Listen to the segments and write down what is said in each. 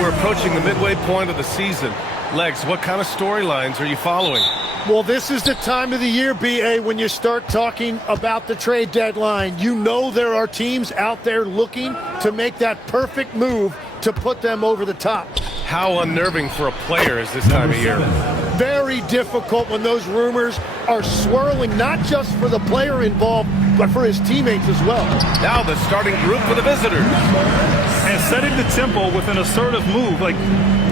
we're approaching the midway point of the season. Legs, what kind of storylines are you following? Well, this is the time of the year, B.A., when you start talking about the trade deadline. You know there are teams out there looking to make that perfect move to put them over the top. How unnerving for a player is this time of year? Very difficult when those rumors are swirling, not just for the player involved, but for his teammates as well. Now the starting group for the visitors. And setting the tempo with an assertive move. Like,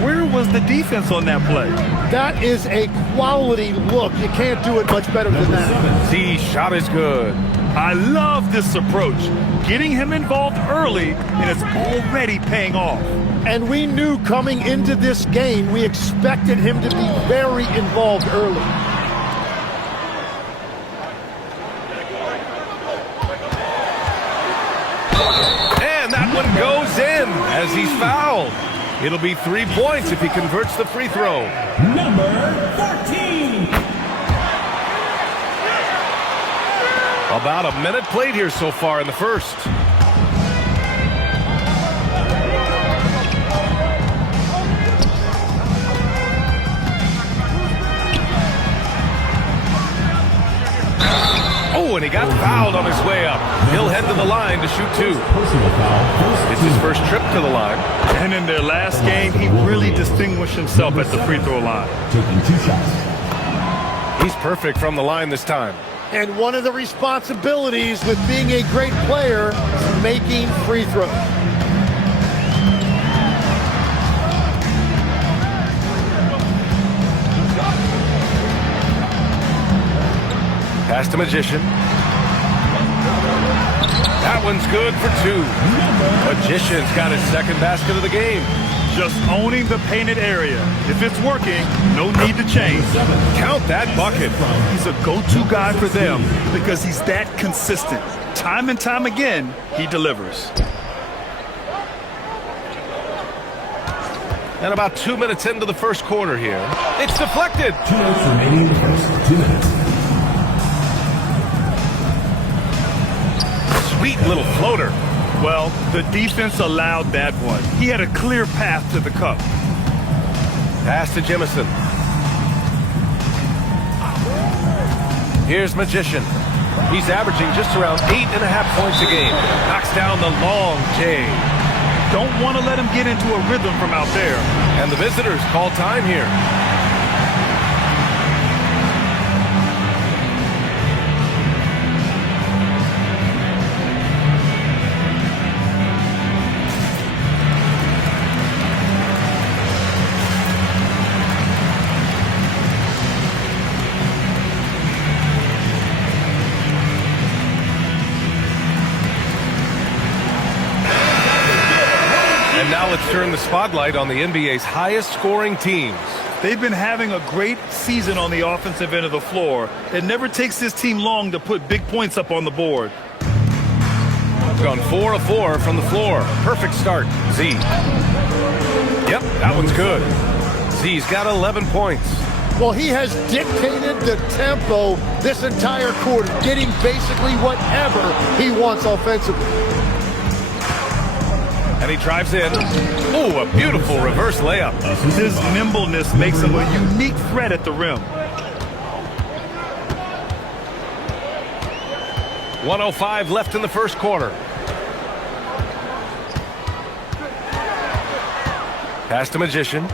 where was the defense on that play? That is a quality look. You can't do it much better than that. Z shot is good. I love this approach. Getting him involved early, and it's already paying off. And we knew coming into this game, we expected him to be very involved early. And that one goes in as he's fouled. It'll be 3 points if he converts the free throw. Number 14. About a minute played here so far in the first. Oh, and he got fouled on his way up. He'll head to the line to shoot 2. It's his first trip to the line. And in their last game, he really distinguished himself at the free throw line. Taking 2 shots. He's perfect from the line this time. And one of the responsibilities with being a great player is making free throws. Pass to Magician. That one's good for 2. Magician's got his second basket of the game. Just owning the painted area. If it's working, no need to change. Count that bucket. He's a go-to guy for them because he's that consistent. Time and time again, he delivers. And about 2 minutes into the first quarter here. It's deflected. 2 minutes remaining in the first 2 minutes. Sweet little floater. Well, the defense allowed that one. He had a clear path to the cup. Pass to Jemison. Here's Magician. He's averaging just around 8.5 points a game. Knocks down the long J. Don't want to let him get into a rhythm from out there. And the visitors call time here. Now let's turn the spotlight on the NBA's highest scoring teams. They've been having a great season on the offensive end of the floor. It never takes this team long to put big points up on the board. Gone 4 of 4 from the floor. Perfect start. Z. Yep, that one's good. Z's got 11 points. Well, he has dictated the tempo this entire quarter, getting basically whatever he wants offensively. And he drives in. Oh, a beautiful reverse layup. His nimbleness makes him a unique threat at the rim. 1:05 left in the first quarter. Pass to Magician.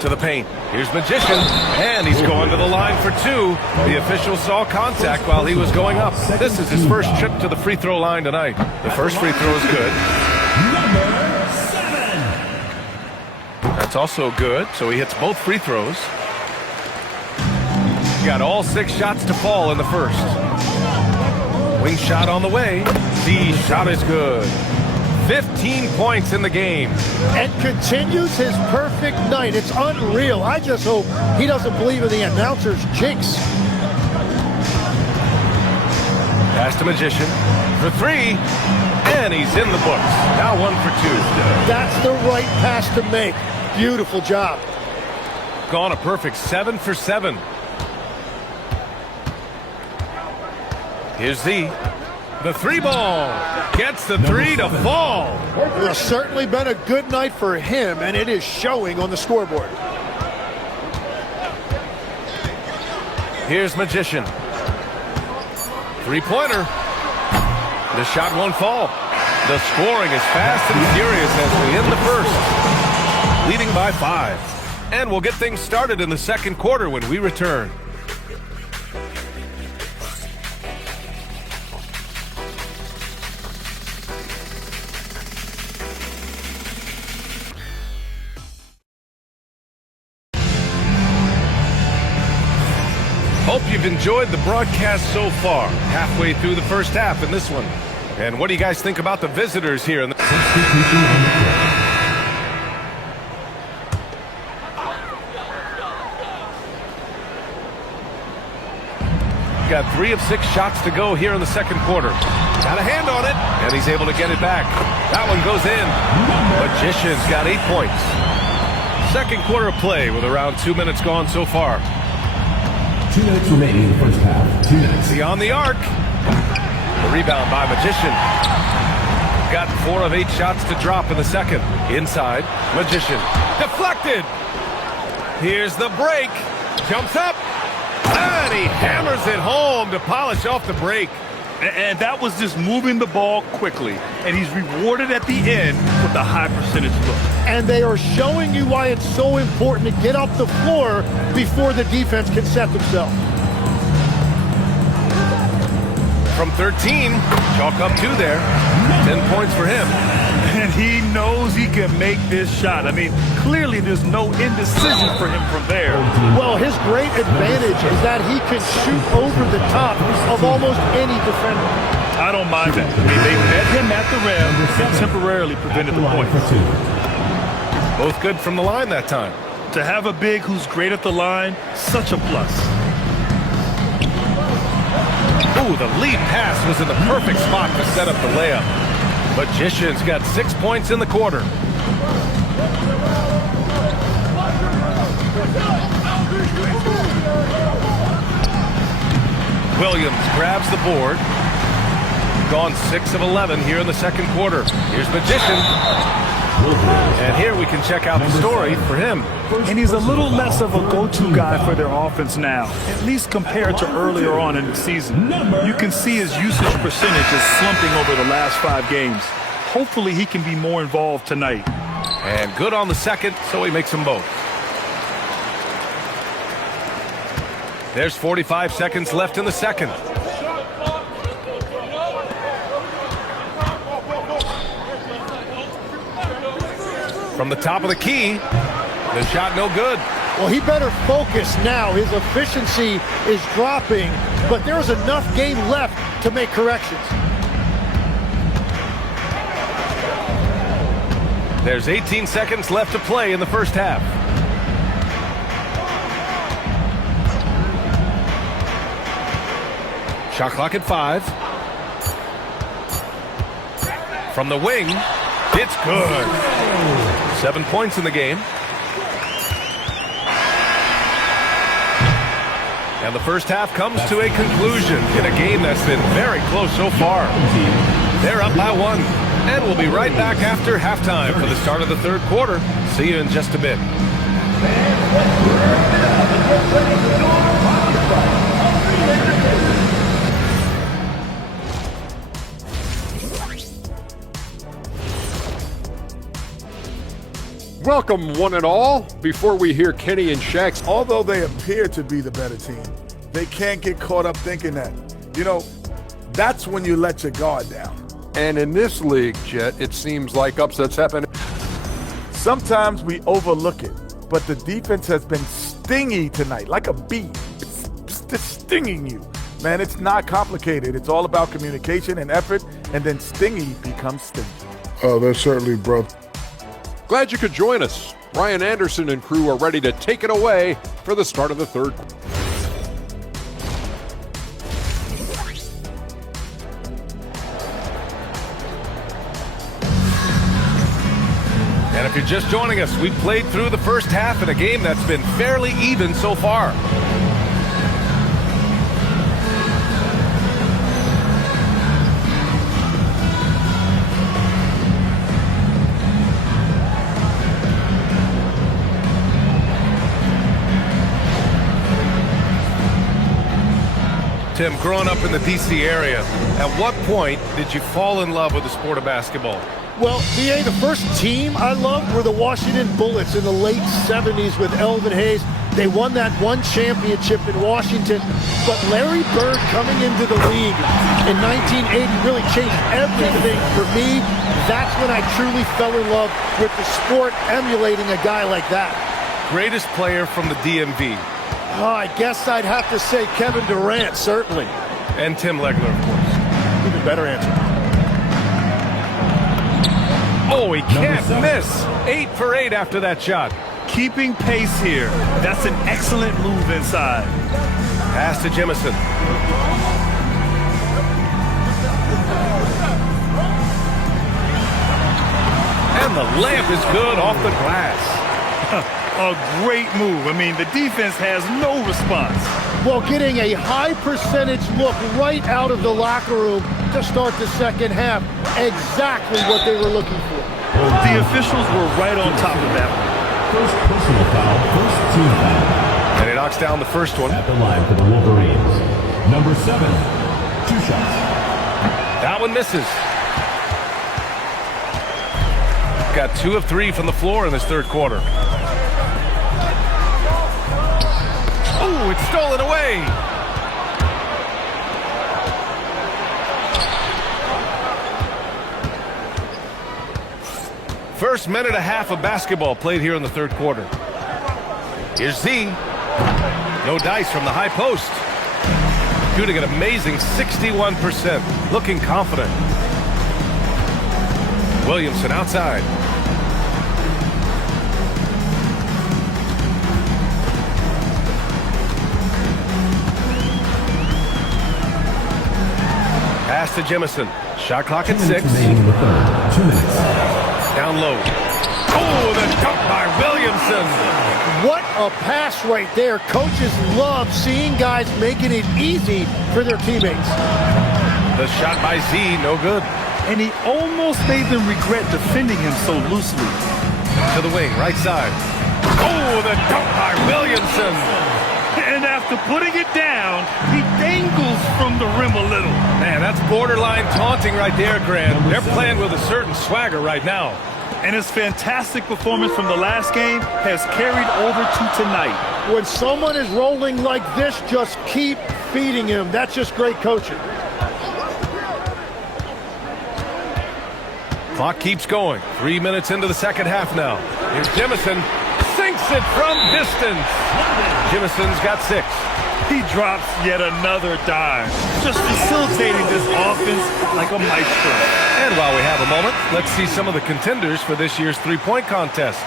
To the paint. Here's Magician, and he's going to the line for 2. The official saw contact while he was going up. This is his first trip to the free throw line tonight. The first free throw is good. Number 7. That's also good, so he hits both free throws. Got all 6 shots to fall in the first. Wing shot on the way. The shot is good. 15 points in the game. And continues his perfect night. It's unreal. I just hope he doesn't believe in the announcer's jinx. Pass to Magician for 3, and he's in the books. Now 1 for 2. That's the right pass to make. Beautiful job. Gone a perfect 7 for 7. Here's Z. The three ball. Gets the three to fall. It's certainly been a good night for him, and it is showing on the scoreboard. Here's Magician. Three-pointer. The shot won't fall. The scoring is fast and furious as we end the first, leading by 5. And we'll get things started in the second quarter when we return. Hope you've enjoyed the broadcast so far. Halfway through the first half in this one. And what do you guys think about the visitors here? Got 3 of 6 shots to go here in the second quarter. Got a hand on it, and he's able to get it back. That one goes in. Magician's got 8 points. Second quarter of play with around 2 minutes gone so far. 2 minutes remaining in the first half. 2 minutes. Beyond the arc. The rebound by Magician. Got 4 of 8 shots to drop in the second. Inside, Magician. Deflected. Here's the break. Jumps up. And he hammers it home to polish off the break. And that was just moving the ball quickly. And he's rewarded at the end with a high percentage look. And they are showing you why it's so important to get off the floor before the defense can set themselves. From 13, chalk up 2 there. 10 points for him. And he knows he can make this shot. I mean, clearly there's no indecision for him from there. Well, his great advantage is that he can shoot over the top of almost any defender. I don't mind that. I mean, they met him at the rim and temporarily prevented the point. Both good from the line that time. To have a big who's great at the line, such a plus. Ooh, the lead pass was in the perfect spot to set up the layup. Magician's got 6 points in the quarter. Williams grabs the board. Gone 6 of 11 here in the second quarter. Here's Magician. And here we can check out the story for him. And he's a little less of a go-to guy for their offense now, at least compared to earlier on in the season. You can see his usage percentage is slumping over the last 5 games. Hopefully he can be more involved tonight. And good on the second, so he makes them both. There's 45 seconds left in the second. From the top of the key, the shot no good. Well, he better focus now. His efficiency is dropping, but there's enough game left to make corrections. There's 18 seconds left to play in the first half. Shot clock at 5. From the wing, it's good. 7 points in the game. And the first half comes to a conclusion in a game that's been very close so far. They're up by 1. And we'll be right back after halftime for the start of the third quarter. See you in just a bit. Welcome, one and all. Before we hear Kenny and Shaq's, Although they appear to be the better team, they can't get caught up thinking that. You know, that's when you let your guard down. and in this league, Jet, it seems like upsets happen. Sometimes we overlook it, but the defense has been stingy tonight, like a bee. It's just stinging you. Man, it's not complicated. It's all about communication and effort, and then stingy becomes stingy. Oh, that's certainly, bro. Glad you could join us. Ryan Anderson and crew are ready to take it away for the start of the third. And if you're just joining us, we've played through the first half in a game that's been fairly even so far. Tim, growing up in the D.C. area, at what point did you fall in love with the sport of basketball? Well, BA, the first team I loved were the Washington Bullets in the late 70s with Elvin Hayes. They won that one championship in Washington, but Larry Bird coming into the league in 1980 really changed everything for me. That's when I truly fell in love with the sport, emulating a guy like that. Greatest player from the DMV? Oh, I guess I'd have to say Kevin Durant, certainly. And Tim Legler, of course. Even better answer. Oh, he can't miss. 8 for 8 after that shot. Keeping pace here. That's an excellent move inside. Pass to Jemison. And the layup is good off the glass. A great move. I mean, the defense has no response. Well, getting a high percentage look right out of the locker room to start the second half. Exactly what they were looking for. The officials were right on top of that one. First personal foul, first team foul. And he knocks down the first one. At the line for the Wolverines. Number 7, 2 shots. That one misses. Got 2 of 3 from the floor in this third quarter. Oh, it's stolen away. First minute and a half of basketball played here in the third quarter. Here's Z. No dice from the high post. Shooting an amazing 61%. Looking confident. Williamson outside. Pass to Jemison. Shot clock at 6. Remaining in the third. 2 minutes. Down low. Oh, the dunk by Williamson. What a pass right there. Coaches love seeing guys making it easy for their teammates. The shot by Z, no good. And he almost made them regret defending him so loosely. To the wing, right side. Oh, the dunk by Williamson. And after putting it down, he dangles from the rim a little. Man, that's borderline taunting right there, Grant. They're playing with a certain swagger right now. And his fantastic performance from the last game has carried over to tonight. When someone is rolling like this, just keep feeding him. That's just great coaching. Clock keeps going. 3 minutes into the second half now. Here's Jemison. Sinks it from distance. Jemison's got 6. He drops yet another dime, just facilitating this offense like a maestro. And while we have a moment, let's see some of the contenders for this year's three-point contest.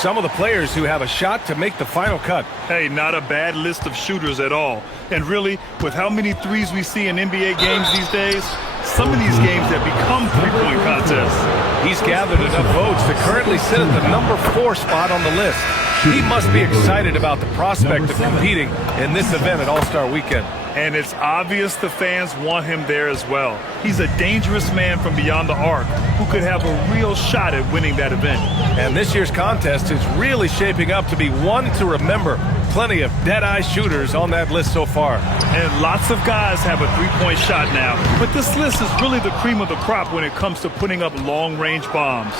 Some of the players who have a shot to make the final cut. Hey, not a bad list of shooters at all. And really, with how many threes we see in NBA games these days, some of these games have become three-point contests. He's gathered enough votes to currently sit at the number 4 spot on the list. He must be excited about the prospect of competing in this event at All-Star Weekend. And it's obvious the fans want him there as well. He's a dangerous man from beyond the arc who could have a real shot at winning that event. And this year's contest is really shaping up to be one to remember. Plenty of dead-eye shooters on that list so far. And lots of guys have a three-point shot now. But this list is really the cream of the crop when it comes to putting up long-range bombs.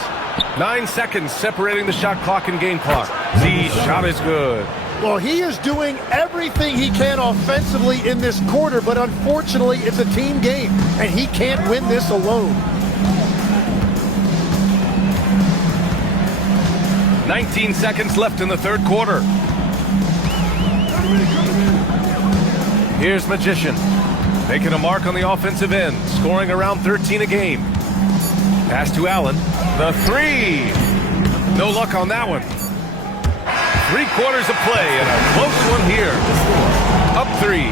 9 seconds separating the shot clock and game clock. The shot is good. Well, he is doing everything he can offensively in this quarter, but unfortunately, it's a team game, and he can't win this alone. 19 seconds left in the third quarter. Here's Magician, making a mark on the offensive end, scoring around 13 a game. Pass to Allen. The 3. No luck on that one. 3 quarters of play and a close one here. Up 3.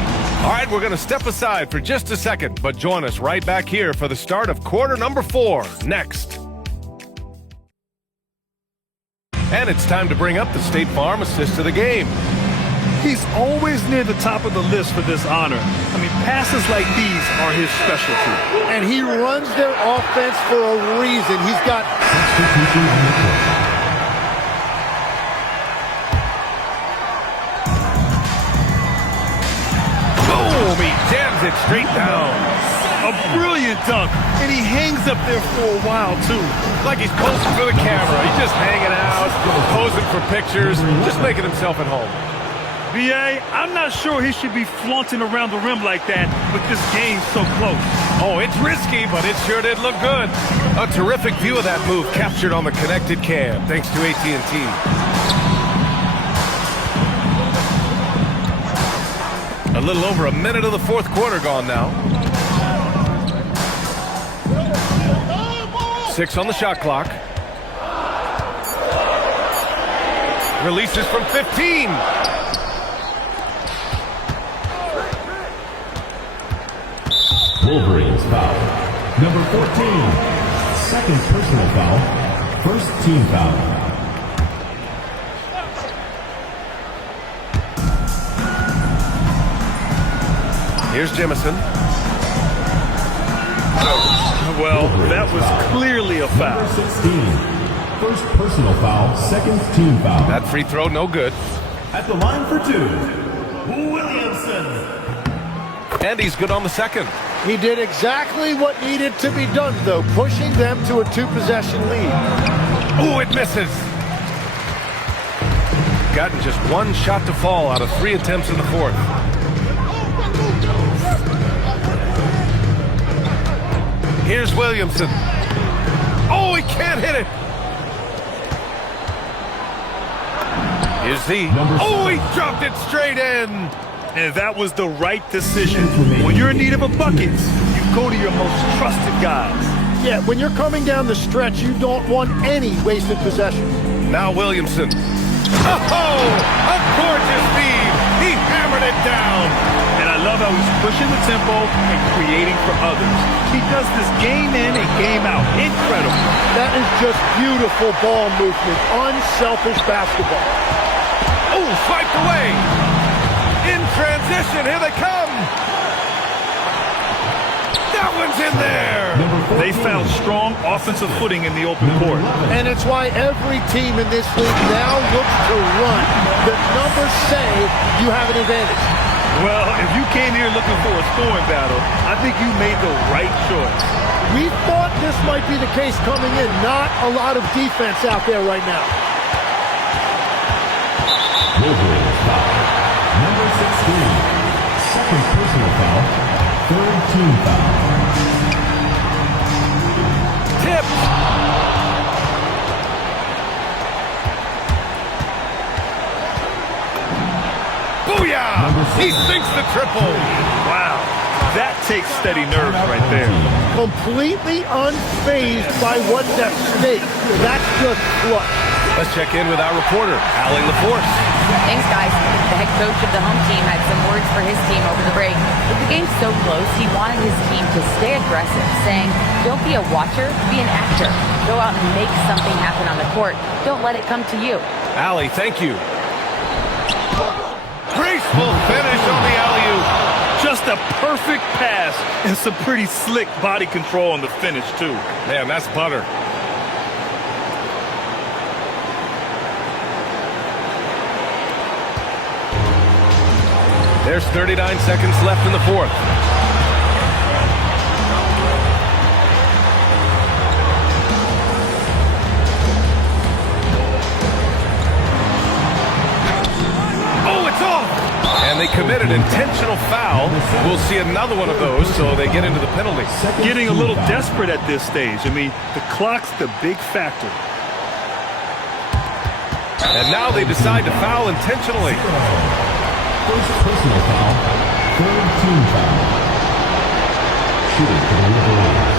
All right, we're going to step aside for just a second, but join us right back here for the start of quarter number 4 next. And it's time to bring up the State Farm assist of the game. He's always near the top of the list for this honor. I mean, passes like these are his specialty. And he runs their offense for a reason. He's got... Boom! He jams it straight down. A brilliant dunk, and he hangs up there for a while, too. Like he's posing for the camera. He's just hanging out, posing for pictures, just making himself at home. B.A., I'm not sure he should be flaunting around the rim like that with this game so close. Oh, it's risky, but it sure did look good. A terrific view of that move captured on the connected cam, thanks to AT&T. A little over a minute of the fourth quarter gone now. 6 on the shot clock. Releases from 15. Wolverines foul. Number 14. Second personal foul. First team foul. Here's Jemison. Well, that was clearly a foul. Number 16. First personal foul. Second team foul. That free throw, no good. At the line for two, Williamson. And he's good on the second. He did exactly what needed to be done, though, pushing them to a 2-possession lead. Ooh, it misses. Gotten just one shot to fall out of 3 attempts in the fourth. Here's Williamson. Oh, he can't hit it. Here's Z. Oh, he dropped it straight in. And that was the right decision. When you're in need of a bucket, you go to your most trusted guys. Yeah, when you're coming down the stretch, you don't want any wasted possession. Now Williamson. Oh, a gorgeous feed. He hammered it down. And I love how he's pushing the tempo and creating for others. He does this game in and game out. Incredible. That is just beautiful ball movement, unselfish basketball. Oh, swiped away. In transition, here they come. That one's in there. They found strong offensive footing in the open court. And it's why every team in this league now looks to run. The numbers say you have an advantage. Well, if you came here looking for a scoring battle, I think you made the right choice. We thought this might be the case coming in. Not a lot of defense out there right now. Wolverines foul. Number 16. Second personal foul. Third team foul. Tipped. Booyah! He sinks the triple. Wow. That takes steady nerves right there. Completely unfazed by what's at stake. That's just clutch. Let's check in with our reporter, Allie LaForce. Thanks, guys. The head coach of the home team had some words for his team over the break. With the game so close, he wanted his team to stay aggressive, saying, don't be a watcher, be an actor. Go out and make something happen on the court. Don't let it come to you. Allie, thank you. Graceful finish on the alley-oop. Just a perfect pass and some pretty slick body control on the finish, too. Man, that's butter. There's 39 seconds left in the fourth. Oh, it's off! And they committed intentional foul. We'll see another one of those, so they get into the penalty. Getting a little desperate at this stage. I mean, the clock's the big factor. And now they decide to foul intentionally. First personal foul. Third team foul. Shooting for the Wolverines.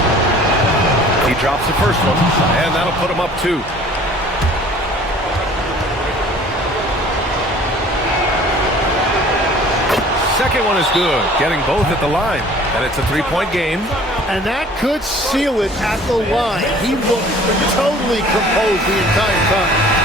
He drops the first one, and that'll put him up 2. Second one is good, getting both at the line. And it's a 3-point game. And that could seal it at the line. He looked totally composed the entire time.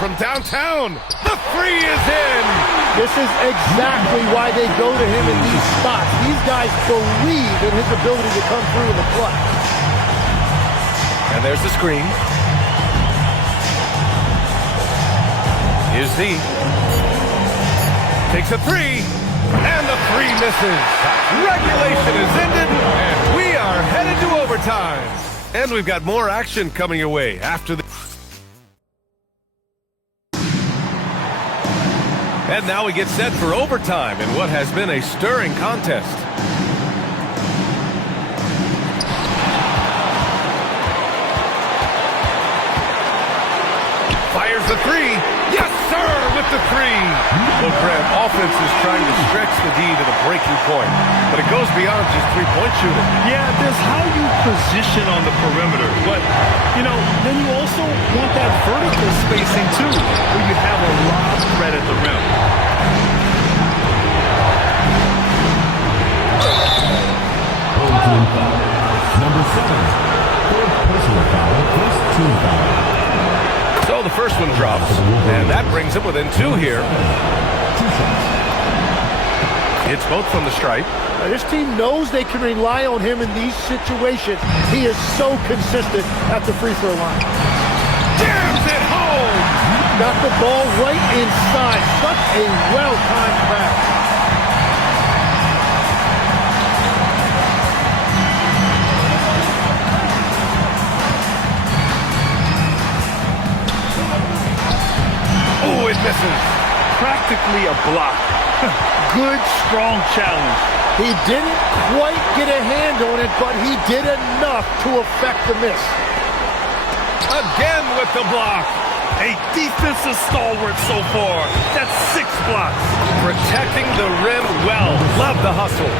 From downtown, the 3 is in. This is exactly why they go to him in these spots. These guys believe in his ability to come through in the clutch. And there's the screen. Here's Z. Takes a three, and the three misses. Regulation is ended, and we are headed to overtime. And we've got more action coming your way after the... And now we get set for overtime in what has been a stirring contest. Fires the three. Yes, sir, with the three. Well, Grant, offense is trying to stretch the D to the breaking point, but it goes beyond just three-point shooting. Yeah, there's how you position on the perimeter, but, you know, then you also want that vertical spacing, too, where you have a lot of threat at the rim. Team foul. Number 7. Fourth personal foul. First team foul. So the first one drops, and that brings him within 2 here. It's both from the stripe. This team knows they can rely on him in these situations. He is so consistent at the free throw line. Jams it home! Got the ball right inside. Such a well-timed pass. Oh, it misses. Practically a block. Good, strong challenge. He didn't quite get a hand on it, but he did enough to affect the miss. Again with the block. A defensive stalwart so far. That's 6 blocks. Protecting the rim well. Love the hustle.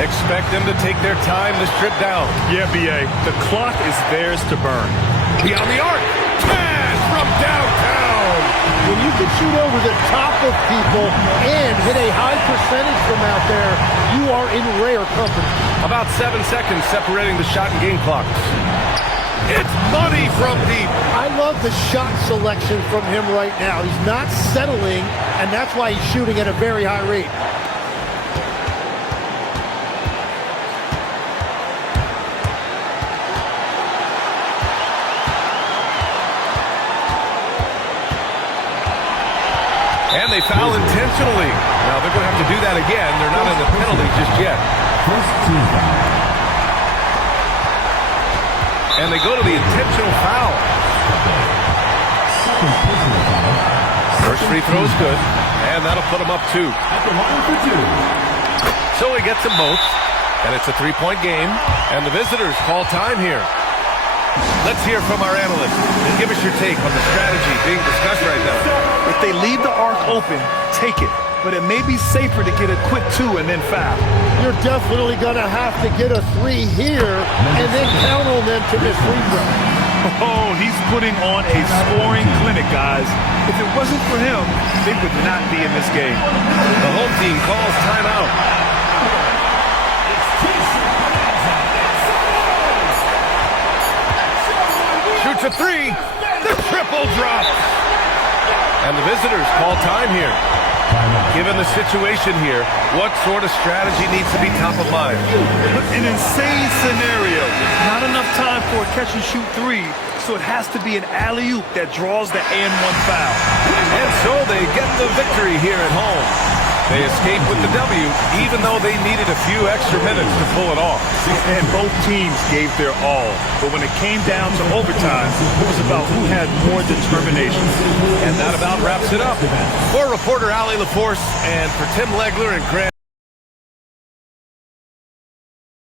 Expect them to take their time this trip down. Yeah, B.A., the clock is theirs to burn. Beyond the arc. Cash from downtown. When you can shoot over the top of people and hit a high percentage from out there, you are in rare company. About 7 seconds separating the shot and game clock. It's money from deep. I love the shot selection from him right now. He's not settling, and that's why he's shooting at a very high rate. And they foul intentionally. Now they're going to have to do that again. They're not in the penalty just yet. First team foul. And they go to the intentional foul. Second personal foul. First free throw is good. And that'll put them up 2. At the line for 2. So he gets them both. And it's a 3-point game. And the visitors call time here. Let's hear from our analyst. And give us your take on the strategy being discussed right now. If they leave the arc open, take it. But it may be safer to get a quick 2 and then foul. You're definitely going to have to get a 3 here and then count on them to miss free throw. Oh, he's putting on a scoring clinic, guys. If it wasn't for him, they would not be in this game. The home team calls timeout. Shoots a 3. The triple drop. And the visitors call time here. Given the situation here, what sort of strategy needs to be top of mind? An insane scenario. Not enough time for a catch-and-shoot 3, so it has to be an alley-oop that draws the and-1 foul. And so they get the victory here at home. They escape with the W, even though they needed a few extra minutes to pull it off. And both teams gave their all. But when it came down to overtime, it was about who had more determination. And that about wraps it up. For reporter Allie LaForce and for Tim Legler and Grant